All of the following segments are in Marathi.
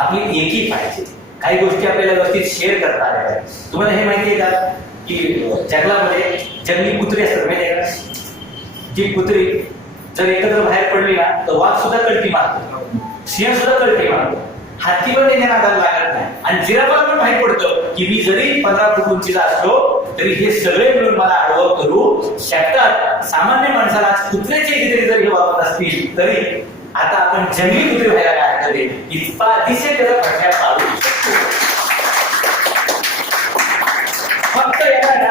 आपली एकी पाहिजे. काही गोष्टी आपल्याला व्यवस्थित शेअर करता आल्या पाहिजे. तुम्हाला हे माहिती आहे का की जंगलामध्ये जंगली कुत्री असतात माहिती आहे का? जी कुत्री जर एकत्र बाहेर पडली ना तर वाघ सुद्धा कळती मारतो, सिंह सुद्धा कळती मारतो, हत्ती पण त्याच्या नादाला लागत नाही. आणि जिराफाला पण माहित पडतं की मी जरी 15 फूट उंचीचा असलो तरी हे सगळे मिळून मला आडवं करू शकतात. सामान्य माणसाला आज कुत्र्याचे कितीतरी जर हे वापरत असतील तरी आता आपण जंगली कुत्रे व्हायला काय हरकत आहे? इतका अतिशय त्याचा प्रचार चालू शकतो. फक्त याला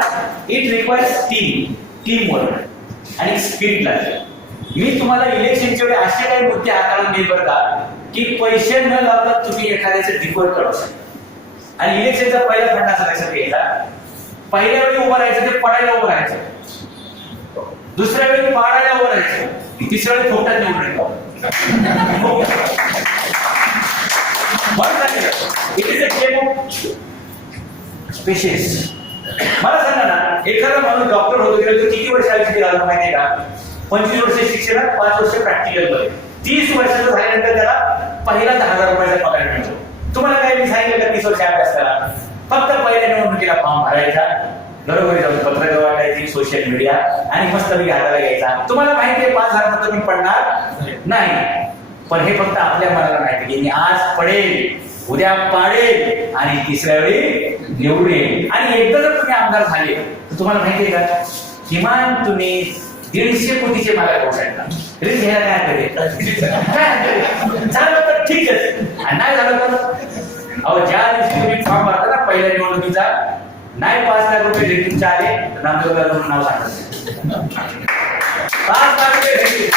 इट रिक्वायर्स टीम वर्क आणि स्पिरिट लागते. मी तुम्हाला इलेक्शनच्या वेळी असे काही मुद्दे हाताळून घेत बरं का की पैसे न लावता तुम्ही एखाद्याचं डिफॉल्ट करू शकता. आणि इलेक्शनचा पहिला फंड असा लक्षात घ्यायचा, पहिल्या वेळी उभं राहायचं ते पडायला उभं राहायचं, दुसऱ्या वेळी पाडायला उभं राहायचं, तिसऱ्या वेळी खोटात निवडून येतो. It is a game of patience. मला सांगा ना, एखादा माणूस डॉक्टर होतो गेला तर किती वर्ष आयुष्य घालून माहिती आहे का? 25 वर्ष शिक्षणात, 5 वर्ष प्रॅक्टिकल मध्ये, 30 वर्षाचं झाल्यानंतर त्याला पहिला 10,000 रुपयाचा पगार मिळतो. तुम्हाला काय मी सांगितलं का 30 वर्ष अभ्यास करा, फक्त पहिल्या निवडणुकीला फॉर्म भरायचा, घरोघरी जाऊन पत्रक वाटायची, सोशल मीडिया आणि मस्त मी हाताला घ्यायचा. तुम्हाला माहिती आहे 5,000 मध्ये मी पडणार नाही, पण हे फक्त आपल्या मनाला माहिती की मी आज पडेल, उद्या पाडेल आणि तिसऱ्या वेळी निवडून येईल. आणि एकदा जर तुम्ही आमदार झाले तर तुम्हाला माहिती आहे का किमान तुम्ही 150 कोटीचे मालक होऊ शकता. रिस्क घ्यायला काय करेल झालं तर ठीकच, आणि नाही झालं तर अहो ज्या दिवशी तुम्ही फॉर्म भरता ना पहिल्या निवडणुकीचा, नाही 5 लाख रुपये घरी तुमचे आले तर नामदेव म्हणून नाव सांगत 5 लाख रुपये घरी